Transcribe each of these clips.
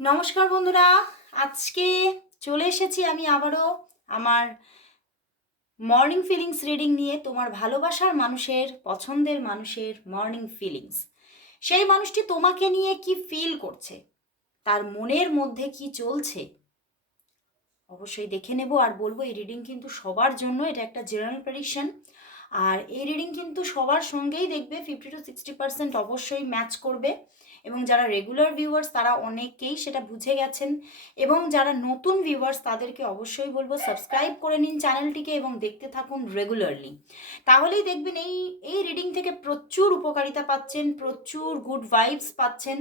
নমস্কার বন্ধুরা, আজকে চলে এসেছি আমি আবারও আমার মর্নিং ফিলিংস রিডিং নিয়ে, তোমার ভালোবাসার মানুষের, পছন্দের মানুষের মর্নিং ফিলিংস সেই মানুষটি তোমাকে নিয়ে কি ফিল করছে? তার মনের মধ্যে কি চলছে? অবশ্যই দেখে নেব, আর বলব এই রিডিং কিন্তু সবার জন্য, এটা একটা জেনারেল প্রেডিকশন আর এই রিডিং কিন্তু সবার সঙ্গেই দেখবে ফিফটি টু সিক্সটি পার্সেন্ট অবশ্যই ম্যাচ করবে। এবং যারা রেগুলার ভিউয়ার্স তারা অনেকেই সেটা বুঝে গেছেন। এবং যারা নতুন ভিউয়ার্স তাদেরকে অবশ্যই বলব সাবস্ক্রাইব করে নিন চ্যানেলটিকে এবং দেখতে থাকুন রেগুলারলি তাহলেই দেখবেন এই এই রিডিং থেকে প্রচুর উপকারিতা পাচ্ছেন, প্রচুর গুড ভাইবস পাচ্ছেন।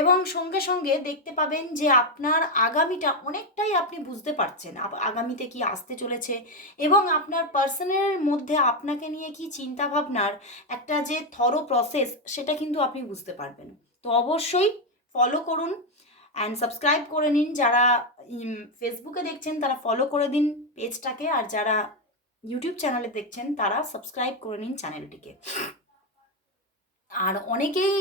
এবং সঙ্গে সঙ্গে দেখতে পাবেন যে আপনার আগামীটা অনেকটাই আপনি বুঝতে পারছেন আগামীতে কি আসতে চলেছে এবং আপনার পার্সনের মধ্যে আপনাকে নিয়ে কি চিন্তা ভাবনার একটা যে থরো প্রসেস সেটা কিন্তু আপনি বুঝতে পারবেন। তো অবশ্যই ফলো করুন অ্যান্ড সাবস্ক্রাইব করে নিন। যারা ফেসবুকে দেখছেন, তারা ফলো করে দিন পেজটাকে আর যারা ইউটিউব চ্যানেলে দেখছেন, তারা সাবস্ক্রাইব করে নিন চ্যানেলটিকে আর অনেকেই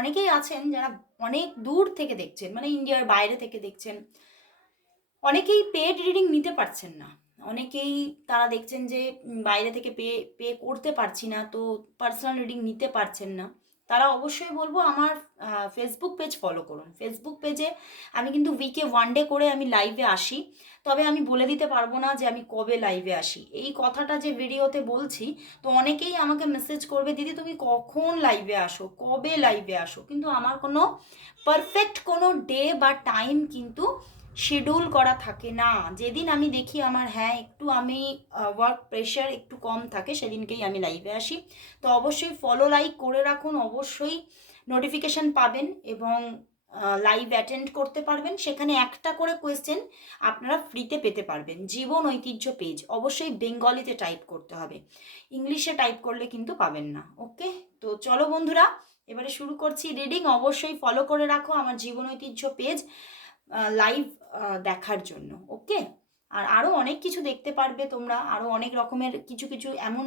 অনেকেই আছেন যারা অনেক দূর থেকে দেখছেন মানে ইন্ডিয়ার বাইরে থেকে দেখছেন। অনেকেই পেড রিডিং নিতে পারছেন না। অনেকেই তারা দেখছেন যে বাইরে থেকে পে পে করতে পারছি না, তো পার্সোনাল রিডিং নিতে পারছেন না। তারা অবশ্যই বলব আমার ফেসবুক পেজ ফলো করুন। ফেসবুক পেজে আমি কিন্তু উইকে ওয়ান ডে করে আমি লাইভে আসি। তবে আমি বলে দিতে পারব না যে আমি কবে লাইভে আসি। এই কথাটা যে ভিডিওতে বলছি, তো অনেকেই আমাকে মেসেজ করবে, দিদি, তুমি কখন লাইভে আসো? কবে লাইভে আসো? কিন্তু আমার কোনো পারফেক্ট কোনো ডে বা টাইম কিন্তু শিডিউল করা থাকে। না, যেদিন আমি দেখি আমার হ্যাঁ একটু আমি ওয়ার্ক প্রেশার একটু কম থাকে, সেদিনকেই আমি লাইভে আসি। তো অবশ্যই ফলো লাইক করে রাখুন, অবশ্যই নোটিফিকেশান পাবেন এবং লাইভ অ্যাটেন্ড করতে পারবেন। সেখানে একটা করে কোয়েশ্চেন আপনারা ফ্রিতে পেতে পারবেন। জীবন, ঐতিহ্য পেজ অবশ্যই বেঙ্গলিতে টাইপ করতে হবে। ইংলিশে টাইপ করলে কিন্তু পাবেন না। ওকে তো চলো বন্ধুরা, এবারে শুরু করছি রিডিং অবশ্যই ফলো করে রাখো আমার জীবন, ঐতিহ্য পেজ লাইভ দেখার জন্য ওকে আর আরও অনেক কিছু দেখতে পারবে তোমরা আরও অনেক রকমের কিছু কিছু এমন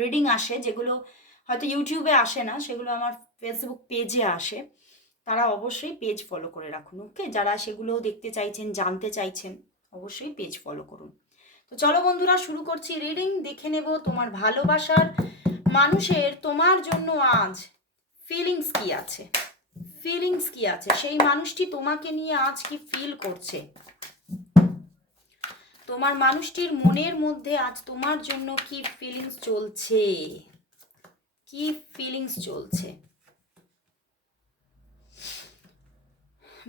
রিডিং আসে যেগুলো হয়তো ইউটিউবে আসে না, সেগুলো আমার ফেসবুক পেজে আসে। তারা অবশ্যই পেজ ফলো করে রাখুন ওকে যারা সেগুলোও দেখতে চাইছেন, জানতে চাইছেন, অবশ্যই পেজ ফলো করুন। তো চলো বন্ধুরা, শুরু করছি রিডিং দেখে নেব তোমার ভালোবাসার মানুষের, তোমার জন্য আজ ফিলিংস কি আছে? ফিলিংস কি আছে? সেই মানুষটি তোমাকে নিয়ে আজ কি ফিল করছে? তোমার মানুষটির মনের মধ্যে আজ তোমার জন্য কি ফিলিংস চলছে? কি ফিলিংস চলছে?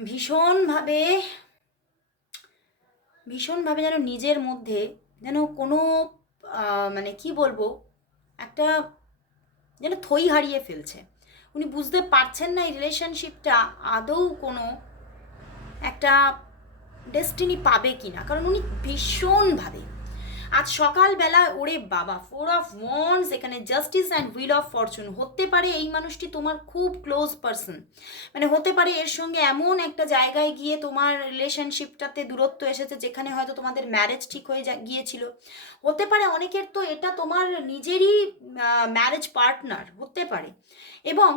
ভীষণভাবে ভীষণভাবে যেন নিজের মধ্যে যেন কোনো মানে কি বলব? একটা যেন থই হারিয়ে ফেলছে। উনি বুঝতে পারছেন না এই রিলেশনশিপটা আদৌ কোনো একটা ডেস্টিনি পাবে কি না কারণ উনি ভীষণভাবে আজ সকালবেলা ওরে বাবা ফোর অফ ওয়ান্স এখানে justice and wheel of fortune হতে পারে এই মানুষটি তোমার খুব ক্লোজ পারসন মানে হতে পারে এর সঙ্গে এমন একটা জায়গায় গিয়ে তোমার রিলেশনশিপটাতে দূরত্ব এসেছে, যেখানে হয়তো তোমাদের ম্যারেজ ঠিক হয়ে গিয়েছিল। হতে পারে অনেকের তো এটা তোমার নিজেরই ম্যারেজ পার্টনার হতে পারে। এবং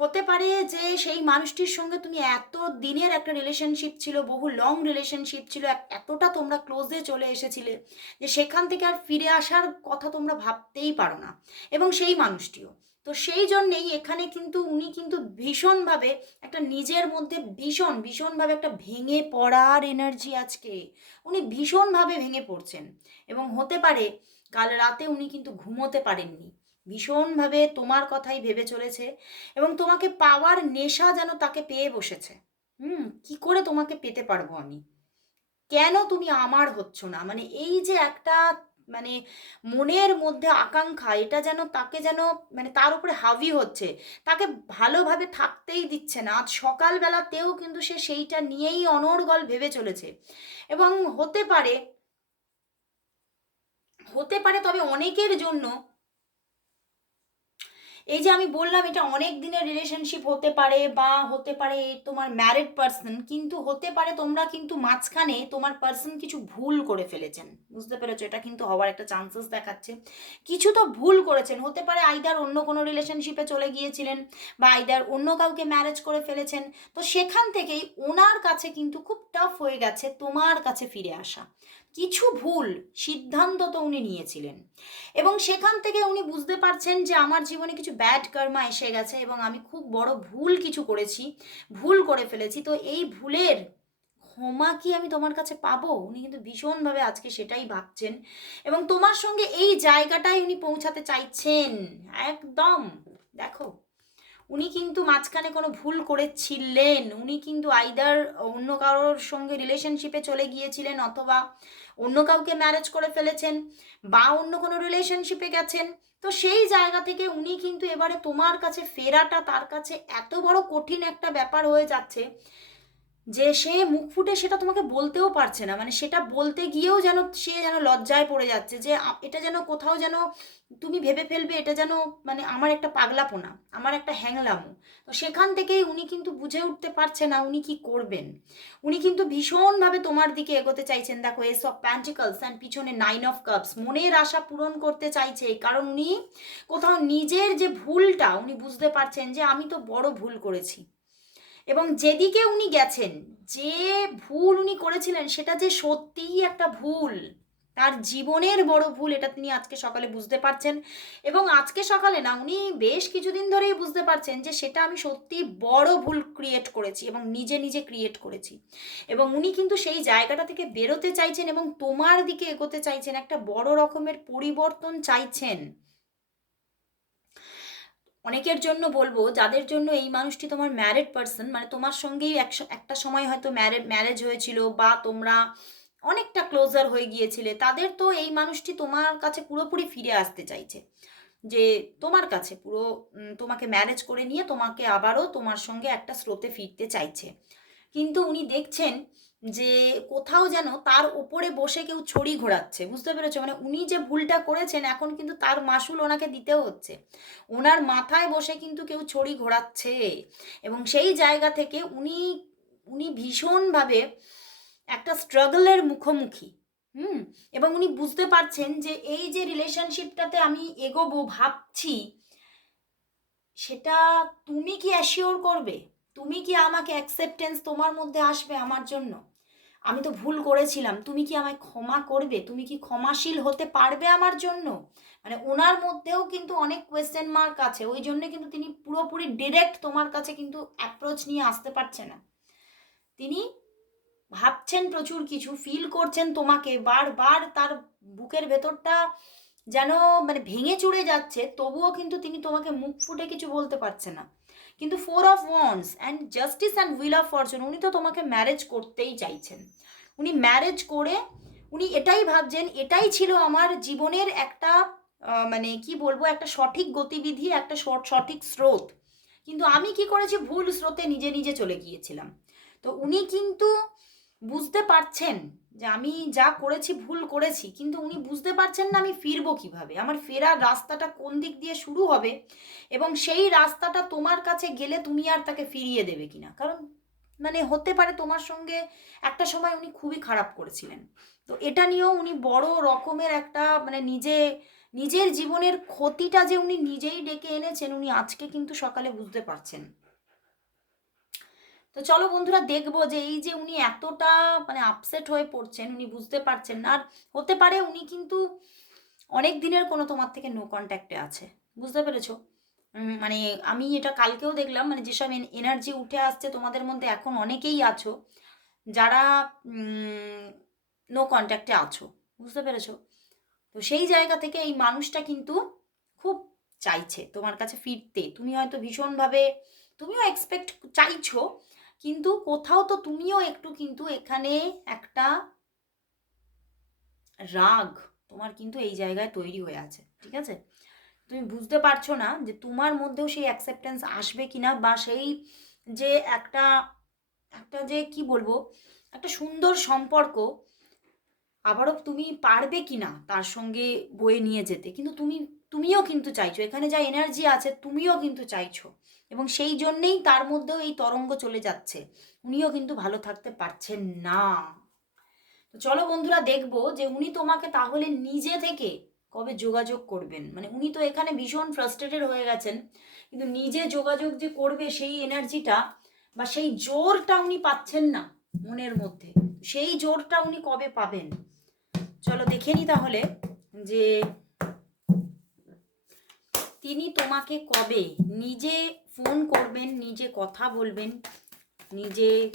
হতে পারে যে সেই মানুষটির সঙ্গে তুমি এত দিনের একটা রিলেশনশিপ ছিল, বহু লং রিলেশনশিপ ছিল এতটা তোমরা ক্লোজে চলে এসেছিলে যে সেখান থেকে আর ফিরে আসার কথা তোমরা ভাবতেই পারো না। এবং সেই মানুষটিও। তো সেই জন্যেই এখানে কিন্তু উনি কিন্তু ভীষণভাবে একটা নিজের মধ্যে ভীষণ, ভীষণভাবে একটা ভেঙে পড়ার এনার্জি আজকে। উনি ভীষণভাবে ভেঙে পড়ছেন। এবং হতে পারে কাল রাতে উনি কিন্তু ঘুমোতে পারেননি। ভীষণভাবে তোমার কথাই ভেবে চলেছে এবং তোমাকে পাওয়ার নেশা যেন তাকে পেয়ে বসেছে। হুম, কি করে তোমাকে পেতে পারব আমি? কেন তুমি আমার হচ্ছ না? মানে এই যে একটা মানে মনের মধ্যে আকাঙ্ক্ষা, এটা যেন তাকে যেন মানে তার উপরে হাবি হচ্ছে, তাকে ভালোভাবে থাকতেই দিচ্ছে না। আজ সকালবেলাতেও কিন্তু সে সেইটা নিয়েই অনর্গল ভেবে চলেছে। এবং হতে পারে হতে পারে তবে অনেকের জন্য এই যে আমি বললাম, এটা অনেক দিনের রিলেশনশিপ হতে পারে বা হতে পারে তোমার ম্যারিড পার্সন কিন্তু হতে পারে তোমরা কিন্তু মাঝখানে তোমার পার্সন কিছু ভুল করে ফেলেছেন। বুঝতে পেরেছ? এটা কিন্তু হওয়ার একটা চান্সেস দেখাচ্ছে। কিছু তো ভুল করেছেন। হতে পারে আইদার অন্য কোনো রিলেশনশিপে চলে গিয়েছিলেন বা আইদার অন্য কাউকে ম্যারেজ করে ফেলেছেন। তো সেখান থেকেই ওনার কাছে কিন্তু খুব টাফ হয়ে গেছে তোমার কাছে ফিরে আসা। কিছু ভুল সিদ্ধান্ত তো উনি নিয়েছিলেন। এবং সেখান থেকে উনি বুঝতে পারছেন যে আমার জীবনে কিছু ব্যাড কর্মা এসে গেছে এবং আমি খুব বড় ভুল কিছু করেছি, ভুল করে ফেলেছি। তো এই ভুলের ক্ষমা কি আমি তোমার কাছে পাবো? উনি কিন্তু ভীষণভাবে আজকে সেটাই ভাবছেন। এবং তোমার সঙ্গে এই জায়গাটাই উনি পৌঁছাতে চাইছেন। একদম। দেখো। উনি কিন্তু মাঝখানে কোনো ভুল করেছিলেন। উনি কিন্তু আইদার অন্য কারোর সঙ্গে রিলেশনশিপে চলে গিয়েছিলেন অথবা অন্য কাউকে ম্যারেজ করে ফেলেছেন বা অন্য কোনো রিলেশনশিপে গেছেন। তো সেই জায়গা থেকে উনি কিন্তু এবারে তোমার কাছে ফেরাটা তার কাছে এত বড় কঠিন একটা ব্যাপার হয়ে যাচ্ছে যে সে মুখ ফুটে সেটা তোমাকে বলতেও পারছে না। মানে সেটা বলতে গিয়েও যেন সে যেন লজ্জায় পড়ে যাচ্ছে যে এটা যেন কোথাও যেন তুমি ভেবে ফেলবে এটা যেন মানে আমার একটা পাগলাপোনা, আমার একটা হ্যাংলামো। তো সেখান থেকেই উনি কিন্তু বুঝে উঠতে পারছে না উনি কি করবেন। উনি কিন্তু ভীষণভাবে তোমার দিকে এগোতে চাইছেন। দেখো এস অফ প্যান্টিকলস অ্যান্ড পিছনে নাইন অফ কাপস মনের আশা পূরণ করতে চাইছে কারণ উনি কোথাও নিজের যে ভুলটা, উনি বুঝতে পারছেন যে, আমি তো বড় ভুল করেছি। এবং যেদিকে উনি গেছেন, যে ভুল উনি করেছিলেন, সেটা যে সত্যিই একটা ভুল, তার জীবনের বড় ভুল, এটা তিনি আজকে সকালে বুঝতে পারছেন। এবং আজকে সকালে না, উনি বেশ কিছুদিন ধরেই বুঝতে পারছেন যে সেটা আমি সত্যি বড় ভুল ক্রিয়েট করেছি এবং নিজে নিজে ক্রিয়েট করেছি। এবং উনি কিন্তু সেই জায়গাটা থেকে বেরোতে চাইছেন এবং তোমার দিকে এগোতে চাইছেন, একটা বড় রকমের পরিবর্তন চাইছেন। অনেকের জন্য বলব, যাদের জন্য এই মানুষটি তোমার ম্যারেড পার্সন মানে তোমার সঙ্গেই একটা সময় হয়তো ম্যারেড ম্যারেজ হয়েছিল বা তোমরা অনেকটা ক্লোজার হয়ে গিয়েছিলে, তাদের তো এই মানুষটি তোমার কাছে পুরোপুরি ফিরে আসতে চাইছে। যে তোমার কাছে পুরো তোমাকে ম্যারেজ করে নিয়ে তোমাকে আবারও তোমার সঙ্গে একটা স্রোতে ফিরতে চাইছে। কিন্তু উনি দেখছেন যে কোথাও যেন তার উপরে বসে কেউ ছড়ি ঘোরাচ্ছে, বুঝতে পেরেছ? মানে উনি যে ভুলটা করেছেন, এখন কিন্তু তার মাসুল ওনাকে দিতেও হচ্ছে। ওনার মাথায় বসে কিন্তু কেউ ছড়ি ঘোরাচ্ছে। এবং সেই জায়গা থেকে উনি উনি ভীষণভাবে একটা স্ট্রাগলের মুখোমুখি, হুম? এবং উনি বুঝতে পারছেন যে এই যে রিলেশনশিপটাতে আমি এগোবো ভাবছি, সেটা তুমি কি অ্যাসিওর করবে? তুমি কি আমাকে অ্যাকসেপ্টেন্স তোমার মধ্যে আসবে আমার জন্য? আমি তো ভুল করেছিলাম। তুমি কি আমায় ক্ষমা করবে? তুমি কি ক্ষমাশীল হতে পারবে আমার জন্য? মানে ওনার মধ্যেও কিন্তু অনেক কোয়েশ্চেন মার্ক আছে। ওই জন্য কিন্তু তিনি পুরোপুরি ডিরেক্ট তোমার কাছে কিন্তু অ্যাপ্রোচ নিয়ে আসতে পারছে না। তিনি ভাবছেন প্রচুর কিছু ফিল করছেন তোমাকে। বারবার তার বুকের ভেতরটা যেন মানে ভেঙে চুড়ে যাচ্ছে, তবুও কিন্তু তিনি তোমাকে মুখ ফুটে কিছু বলতে পারছে না। কিন্তু four of wands and justice and wheel of fortune উনি তো তোমাকে ম্যারেজ করতেই চাইছেন। উনি ম্যারেজ করে, উনি এটাই ভাবছেন, এটাই ছিল আমার জীবনের একটা মানে কি বলব, একটা সঠিক গতিবিধি, একটা সঠিক স্রোত। কিন্তু আমি কি করেছি? ভুল স্রোতে নিজে নিজে চলে গিয়েছিলাম। তো উনি কিন্তু বুঝতে পারছেন যে আমি যা করেছি ভুল করেছি, কিন্তু উনি বুঝতে পারছেন না আমি ফিরবো কীভাবে। আমার ফেরার রাস্তাটা কোন দিক দিয়ে শুরু হবে এবং সেই রাস্তাটা তোমার কাছে গেলে তুমি আর তাকে ফিরিয়ে দেবে কিনা। কারণ মানে হতে পারে তোমার সঙ্গে একটা সময় উনি খুবই খারাপ করেছিলেন। তো এটা নিয়েও উনি বড় রকমের একটা মানে নিজে, নিজের জীবনের ক্ষতিটা যে উনি নিজেই ডেকে এনেছেন, উনি আজকে কিন্তু সকালে বুঝতে পারছেন। তো চলো বন্ধুরা দেখব যে এই যে উনি এতটা মানে আপসেট হয়ে পড়ছেন, উনি বুঝতে পারছেন আর হতে পারে উনি কিন্তু অনেক দিনের কোনো তোমার থেকে নো কন্ট্যাক্টে আছে। বুঝতে পেরেছ? মানে আমি এটা কালকেও দেখলাম মানে যেসব এনার্জি উঠে আসছে তোমাদের মধ্যে এখন অনেকেই আছো, যারা নো কন্ট্যাক্টে আছো। বুঝতে পেরেছ? তো সেই জায়গা থেকে এই মানুষটা কিন্তু খুব চাইছে তোমার কাছে ফিরতে। তুমি হয়তো ভীষণভাবে, তুমিও এক্সপেক্ট চাইছো কিন্তু কোথাও তো তুমিও একটু কিন্তু এখানে একটা রাগ তোমার কিন্তু এই জায়গায় তৈরি হয়ে আছে, ঠিক আছে? তুমি বুঝতে পারছ না যে তোমার মধ্যেও সেই অ্যাকসেপ্টেন্স আসবে কিনা বা সেই যে একটা একটা যে কি বলব, একটা সুন্দর সম্পর্ক আবারও তুমি পারবে কি না তার সঙ্গে বয়ে নিয়ে যেতে। কিন্তু তুমি, তুমিও কিন্তু চাইছো, এখানে যা এনার্জি আছে তুমিও কিন্তু চাইছো। এবং সেই জন্যেই তার মধ্যেও এই তরঙ্গ চলে যাচ্ছে। উনিও কিন্তু ভালো থাকতে পারছেন না। তো চলো বন্ধুরা, দেখব যে উনি তোমাকে তাহলে নিজে থেকে কবে যোগাযোগ করবেন? মানে উনি তো এখানে ভীষণ ফ্রাস্ট্রেটেড হয়ে গেছেন। কিন্তু নিজে যোগাযোগ যে করবে সেই এনার্জিটা বা সেই জোরটা উনি পাচ্ছেন না মনের মধ্যে। সেই জোরটা উনি কবে পাবেন? চলো দেখে নি তাহলে যে তিনি তোমাকে কবে নিজে ফোন করবেন, নিজে কথা বলবেন, নিজে,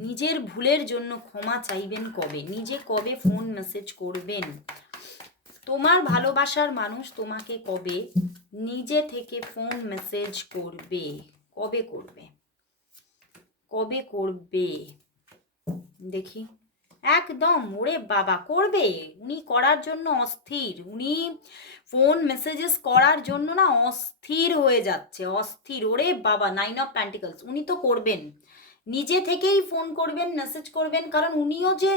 নিজের ভুলের জন্য ক্ষমা চাইবেন কবে? নিজে কবে ফোন মেসেজ করবেন? তোমার ভালোবাসার মানুষ তোমাকে কবে? নিজে থেকে ফোন মেসেজ করবে। কবে করবে? কবে করবে? দেখি। একদম, ওরে বাবা, করবে? উনি করার জন্য অস্থির। উনি ফোন মেসেজেস করার জন্য না অস্থির হয়ে যাচ্ছে, অস্থির। ওরে বাবা নাইন অফ প্যান্টিকলস উনি তো করবেন। নিজে থেকেই ফোন করবেন মেসেজ করবেন, কারণ উনিও যে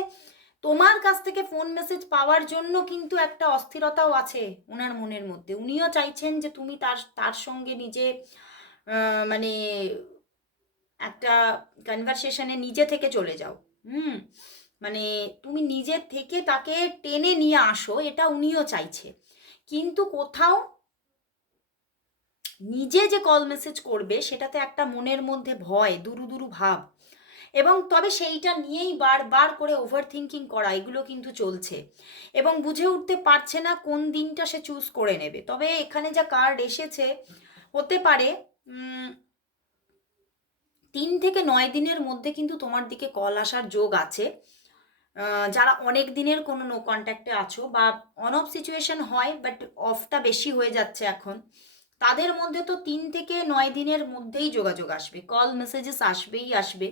তোমার কাছ থেকে ফোন মেসেজ পাওয়ার জন্য কিন্তু একটা অস্থিরতাও আছে ওনার মনের মধ্যে। উনিও চাইছেন যে তুমি তার তার সঙ্গে নিজে মানে একটা কনভারসেশনে নিজে থেকে চলে যাও। হুম। মানে তুমি নিজের থেকে তাকে টেনে নিয়ে আসো, এটা উনিও চাইছে। কিন্তু কোথাও নিজে যে কল মেসেজ করবে, সেটাতে একটা মনের মধ্যে ভয়, দুরু দুরু ভাব। এবং তবে সেইটা নিয়েই বারবার করে ওভার থিঙ্কিং করা, এগুলো কিন্তু চলছে। এবং বুঝে উঠতে পারছে না কোন দিনটা সে চুজ করে নেবে। তবে এখানে যা কার্ড এসেছে, হতে পারে তিন থেকে নয় দিনের মধ্যে কিন্তু তোমার দিকে কল আসার যোগ আছে। যারা অনেক দিনের কোনো নো কন্ট্যাক্টে আছো বা অন অফ সিচুয়েশন হয় বাট অফটা বেশি হয়ে যাচ্ছে এখন, তাদের মধ্যে তো তিন থেকে নয় দিনের মধ্যেই যোগাযোগ আসবে কল মেসেজেস আসবেই আসবে।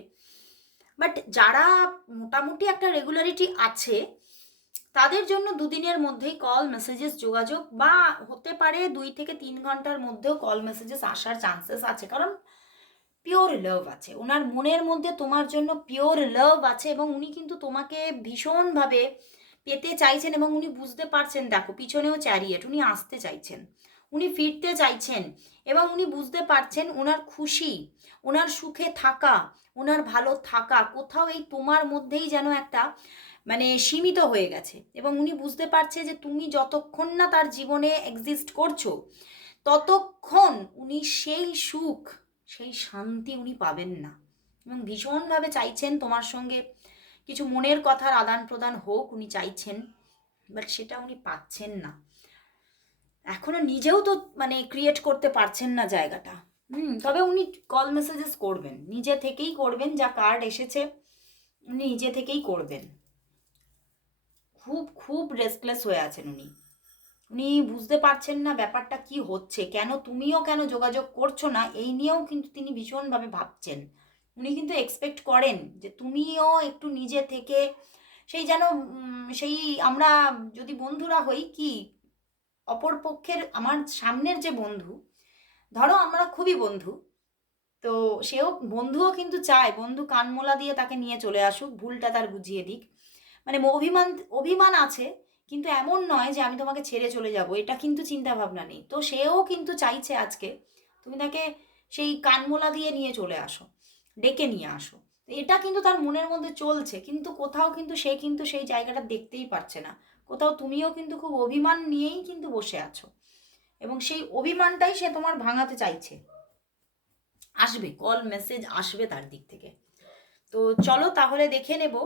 বাট যারা মোটামুটি একটা রেগুলারিটি আছে, তাদের জন্য দুদিনের মধ্যেই কল মেসেজেস যোগাযোগ বা হতে পারে দুই থেকে তিন ঘণ্টার মধ্যেও কল মেসেজেস আসার চান্সেস আছে। কারণ পিওর লাভ আছে। ওনার মনের মধ্যে তোমার জন্য পিওর লাভ আছে এবং উনি কিন্তু তোমাকে ভীষণভাবে পেতে চাইছেন এবং উনি বুঝতে পারছেন, দেখো, পিছনেও চ্যারিয়েট উনি আসতে চাইছেন, উনি ফিরতে চাইছেন এবং উনি বুঝতে পারছেন ওনার খুশি ওনার সুখে থাকা ওনার ভালো থাকা, কোথাও এই তোমার মধ্যেই যেন একটা মানে সীমিত হয়ে গেছে এবং উনি বুঝতে পারছে যে তুমি যতক্ষণ না তার জীবনে এক্সিস্ট করছ, ততক্ষণ উনি সেই সুখ সেই শান্তি উনি পাবেন না। এবং ভীষণভাবে চাইছেন তোমার সঙ্গে কিছু মনের কথার আদান প্রদান হোক উনি চাইছেন বাট সেটা উনি পাচ্ছেন না। এখনও নিজেও তো মানে ক্রিয়েট করতে পারছেন না জায়গাটা। হুম, তবে উনি কল মেসেজেস করবেন। নিজে থেকেই করবেন যা কার্ড এসেছে, উনি নিজে থেকেই করবেন। খুব খুব রেস্টলেস হয়ে আছেন উনি। উনি বুঝতে পারছেন না ব্যাপারটা কি হচ্ছে, কেন তুমিও কেন যোগাযোগ করছ না, এই নিয়েও কিন্তু তিনি ভীষণভাবে ভাবছেন। উনি কিন্তু এক্সপেক্ট করেন যে তুমিও একটু নিজে থেকে সেই যেন সেই আমরা যদি বন্ধুরা হই কি, অপর পক্ষের আমার সামনের যে বন্ধু, ধরো আমরা খুবই বন্ধু, তো সেও বন্ধুও কিন্তু চায়, বন্ধু কানমোলা দিয়ে তাকে নিয়ে চলে আসুক, ভুলটা তার বুঝিয়ে দিক। মানে অভিমান অভিমান আছে কিন্তু এমন নয় যে আমি তোমাকে ছেড়ে চলে যাব, এটা কিন্তু চিন্তা ভাবনা নেই। তো সেও কিন্তু চাইছে আজকে তুমি তাকে সেই কানমোলা দিয়ে নিয়ে চলে আসো, ডেকে নিয়ে আসো। এটা কিন্তু তার মনের মধ্যে চলছে, কিন্তু কোথাও কিন্তু সে কিন্তু সেই জায়গাটা দেখতেই পারছে না। কোথাও তুমিও কিন্তু খুব অভিমান নিয়েই কিন্তু বসে আছো। এবং সেই অভিমানটাই সে তোমার ভাঙাতে চাইছে। আসবে কল মেসেজ আসবে তার দিক থেকে। তো চলো তাহলে দেখে নেব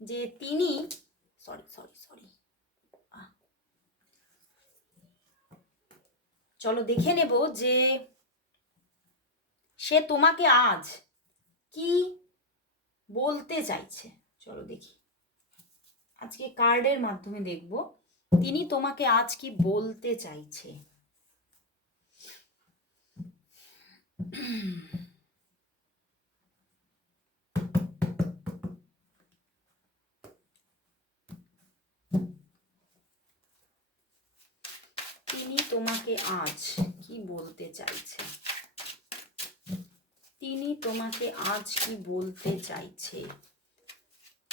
যে তিনি সরি সরি সরি চলো দেখে নেব যে সে তোমাকে আজ কি বলতে চাইছে। চলো দেখি। আজকে কার্ডের মাধ্যমে দেখব, তিনি তোমাকে আজ কি বলতে চাইছে। তোমাকে আজ কি বলতে চাইছে? তিনি তোমাকে আজ কি বলতে চাইছে?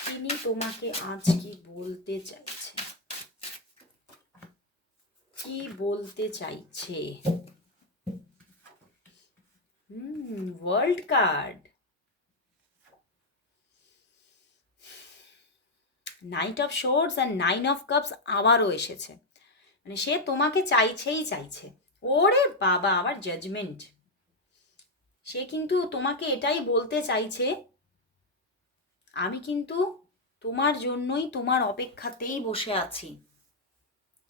তিনি তোমাকে আজ কি বলতে চাইছে? কি বলতে চাইছে? World card knight of swords and nine of cups আবারও এসেছে। মানে সে তোমাকে চাইছেই চাইছে। ওরে বাবা, আবার জাজমেন্ট সে কিন্তু তোমাকে এটাই বলতে চাইছে, আমি কিন্তু তোমার জন্যই তোমার অপেক্ষাতেই বসে আছি।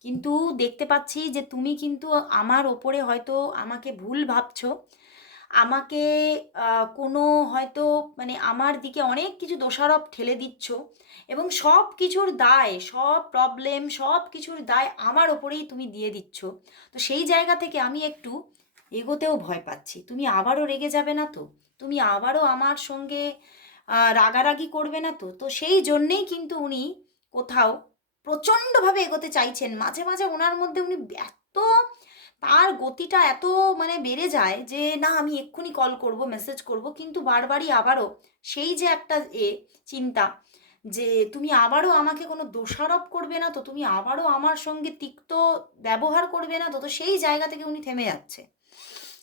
কিন্তু দেখতে পাচ্ছি যে তুমি কিন্তু আমার ওপরে হয়তো আমাকে ভুল ভাবছ। আমাকে কোনো হয়তো মানে আমার দিকে অনেক কিছু দোষারোপ ঠেলে দিচ্ছ এবং সব কিছুর দায়, সব প্রবলেম সব কিছুর দায় আমার ওপরেই তুমি দিয়ে দিচ্ছ। তো সেই জায়গা থেকে আমি একটু এগোতেও ভয় পাচ্ছি। তুমি আবারও রেগে যাবে না তো? তুমি আবারও আমার সঙ্গে রাগারাগি করবে না তো? তো সেই জন্যেই কিন্তু উনি কোথাও প্রচণ্ডভাবে এগোতে চাইছেন। মাঝে মাঝে ওনার মধ্যে উনি এত তার গতিটা এত মানে বেড়ে যায় যে, না, আমি এক্ষুনি কল করব মেসেজ করব। কিন্তু বারবারই আবারও সেই যে একটা এ চিন্তা যে, তুমি আবারও আমাকে কোনো দোষারোপ করবে না তো, তুমি আবারও আমার সঙ্গে তিক্ত ব্যবহার করবে না তো? তো সেই জায়গা থেকে উনি থেমে যাচ্ছে।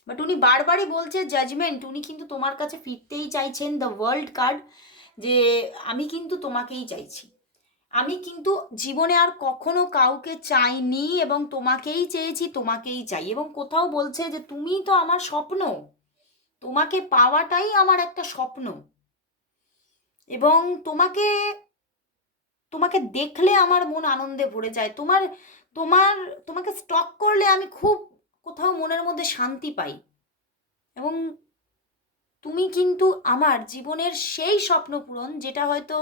বাট উনি বারবারই বলছে জাজমেন্ট উনি কিন্তু তোমার কাছে ফিরতেই চাইছেন দ্য ওয়ার্ল্ড কার্ড যে, আমি কিন্তু তোমাকেই চাইছি। আমি কিন্তু জীবনে আর কখনো কাউকে চাইনি এবং তোমাকেই চেয়েছি, তোমাকেই চাই এবং কোথাও বলছে যে, তুমি তো আমার স্বপ্ন। তোমাকে পাওয়াটাই আমার একটা স্বপ্ন। এবং তোমাকে তোমাকে দেখলে আমার মন আনন্দে ভরে যায়। তোমার তোমার, তোমাকে স্টক করলে আমি খুব কোথাও মনের মধ্যে শান্তি পাই। এবং তুমি কিন্তু আমার জীবনের সেই স্বপ্ন পূরণ, যেটা হয়তো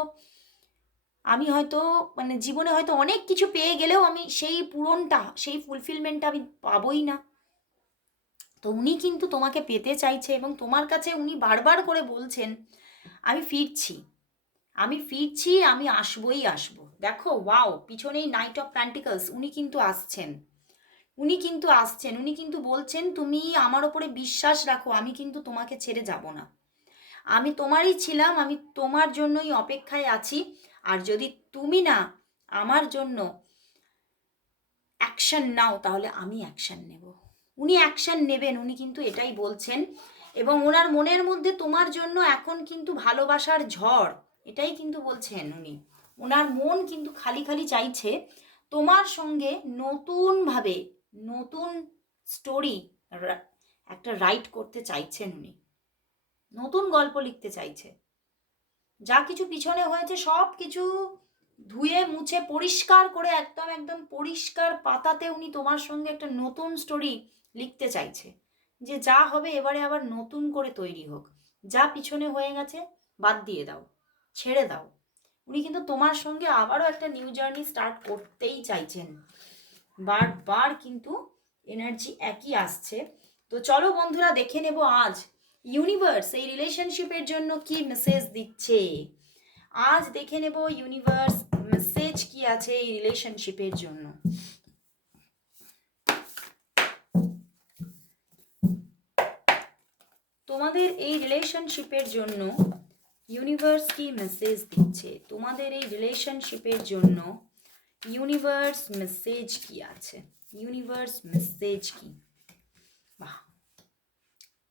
আমি হয়তো মানে জীবনে হয়তো অনেক কিছু পেয়ে গেলেও আমি সেই পূরণটা, সেই ফুলফিলমেন্টটা আমি পাবোই না। তো উনি কিন্তু তোমাকে পেতে চাইছে এবং তোমার কাছে উনি বারবার করে বলছেন, আমি ফিরছি। আমি ফিরছি, আমি আসবই আসব। দেখো ওয়াও পিছনেই নাইট অফ প্যান্টিকলস উনি কিন্তু আসছেন। উনি কিন্তু আসছেন, উনি কিন্তু বলছেন, তুমি আমার ওপরে বিশ্বাস রাখো, আমি কিন্তু তোমাকে ছেড়ে যাব না। আমি তোমারই ছিলাম, আমি তোমার জন্যই অপেক্ষায় আছি। আর যদি তুমি না আমার জন্য অ্যাকশন নাও, তাহলে আমি অ্যাকশন নেব। উনি অ্যাকশন নেবেন, উনি কিন্তু এটাই বলছেন। এবং ওনার মনের মধ্যে তোমার জন্য এখন কিন্তু ভালোবাসার ঝড়, এটাই কিন্তু বলছেন উনি। ওনার মন কিন্তু খালি খালি চাইছে তোমার সঙ্গে নতুনভাবে নতুন স্টোরি একটা রাইট করতে চাইছেন উনি। নতুন গল্প লিখতে চাইছে। যা কিছু পিছনে হয়েছে সব কিছু ধুয়ে, মুছে, পরিষ্কার করে একদম একদম পরিষ্কার পাতাতে উনি তোমার সঙ্গে একটা নতুন স্টোরি লিখতে চাইছে। যে যা হবে এবারে আবার নতুন করে তৈরি হোক। যা পিছনে হয়ে গেছে বাদ দিয়ে দাও, ছেড়ে দাও। উনি কিন্তু তোমার সঙ্গে আবারও একটা নিউ জার্নি স্টার্ট করতেই চাইছেন। বারবার কিন্তু এনার্জি একই আসছে। তো চলো বন্ধুরা, দেখে নেব আজ ইউনিভার্স এই রিলেশনশিপের জন্য কি মেসেজ দিচ্ছে? আজ দেখে নেব ইউনিভার্স মেসেজ কি আছে এই রিলেশনশিপের জন্য। তোমাদের এই রিলেশনশিপের জন্য ইউনিভার্স কি মেসেজ দিচ্ছে? তোমাদের এই রিলেশনশিপের জন্য ইউনিভার্স মেসেজ কি আছে? ইউনিভার্স মেসেজ কি? বাহ।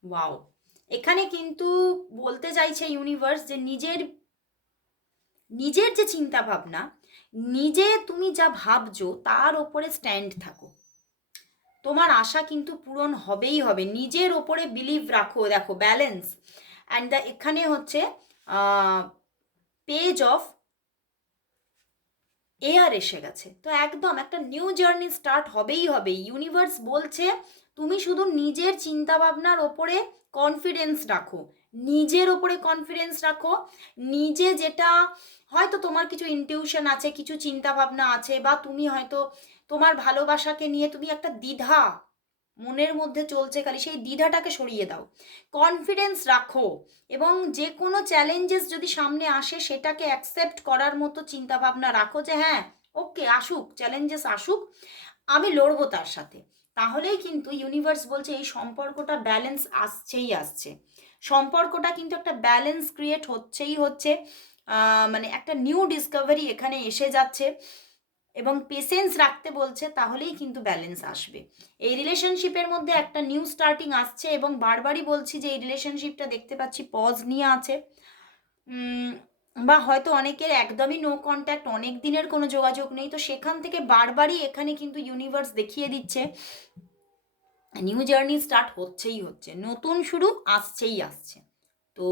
ওয়াও এখানে কিন্তু বলতে চাইছে ইউনিভার্স যে নিজের নিজের যে চিন্তা ভাবনা নিজে তুমি যা ভাবছ তার ওপরে স্ট্যান্ড থাকো। তোমার আশা কিন্তু পূরণ হবেই হবে। নিজের ওপরে বিলিভ রাখো, দেখো ব্যালেন্স অ্যান্ড দ্য এখানে হচ্ছে পেজ অফ এয়ার এসে গেছে। তো একদম একটা নিউ জার্নি স্টার্ট হবেই হবে। ইউনিভার্স বলছে তুমি শুধু নিজের চিন্তা ভাবনার ওপরে কনফিডেন্স রাখো। নিজের ওপরে কনফিডেন্স রাখো। নিজে যেটা, হয়তো তোমার কিছু ইনটিউশন আছে, কিছু চিন্তা ভাবনা আছে, বা তুমি হয়তো তোমার ভালোবাসাকে নিয়ে তুমি একটা দ্বিধা মনের মধ্যে চলছে খালি, সেই দ্বিধাটাকে সরিয়ে দাও। কনফিডেন্স রাখো এবং যে কোনো চ্যালেঞ্জেস যদি সামনে আসে, সেটাকে অ্যাকসেপ্ট করার মতো চিন্তা ভাবনা রাখো যে হ্যাঁ ওকে আসুক চ্যালেঞ্জেস আসুক, আমি লড়বো তার সাথে। তাহলেই কিন্তু ইউনিভার্স বলছে এই সম্পর্কটা ব্যালেন্স আসছেই আসছে। সম্পর্কটা কিন্তু একটা ব্যালেন্স ক্রিয়েট হচ্ছেই হচ্ছে মানে একটা নিউ ডিসকভারি এখানে এসে যাচ্ছে এবং পেশেন্স রাখতে বলছে, তাহলেই কিন্তু ব্যালেন্স আসবে। এই রিলেশনশিপের মধ্যে একটা নিউ স্টার্টিং আসছে এবং বারবারই বলছি যে এই রিলেশনশিপটা দেখতে পাচ্ছি পজ নিয়ে আছে। বা হয়তো অনেকের একদমই নো কন্ট্যাক্ট অনেক দিনের কোনো যোগাযোগ নেই, তো সেখান থেকে বারবারই এখানে কিন্তু ইউনিভার্স দেখিয়ে দিচ্ছে। নিউ জার্নি স্টার্ট হচ্ছেই হচ্ছে, নতুন শুরু আসছেই আসছে। তো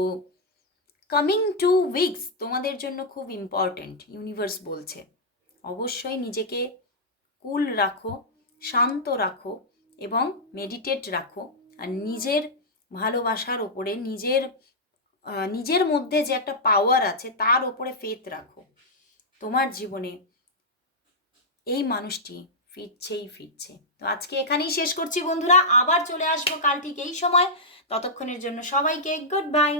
কামিং টু উইকস তোমাদের জন্য খুব ইম্পর্ট্যান্ট ইউনিভার্স বলছে। অবশ্যই নিজেকে কুল রাখো, শান্ত রাখো এবং মেডিটেট রাখো। আর নিজের ভালোবাসার ওপরে, নিজের নিজের মধ্যে যে একটা পাওয়ার আছে, তার ওপরে ফেথ রাখো। তোমার জীবনে এই মানুষটি ফিরছেই ফিরছে। তো আজকে এখানেই শেষ করছি বন্ধুরা। আবার চলে আসব কাল ঠিক এই সময়। ততক্ষণের জন্য সবাইকে গুড বাই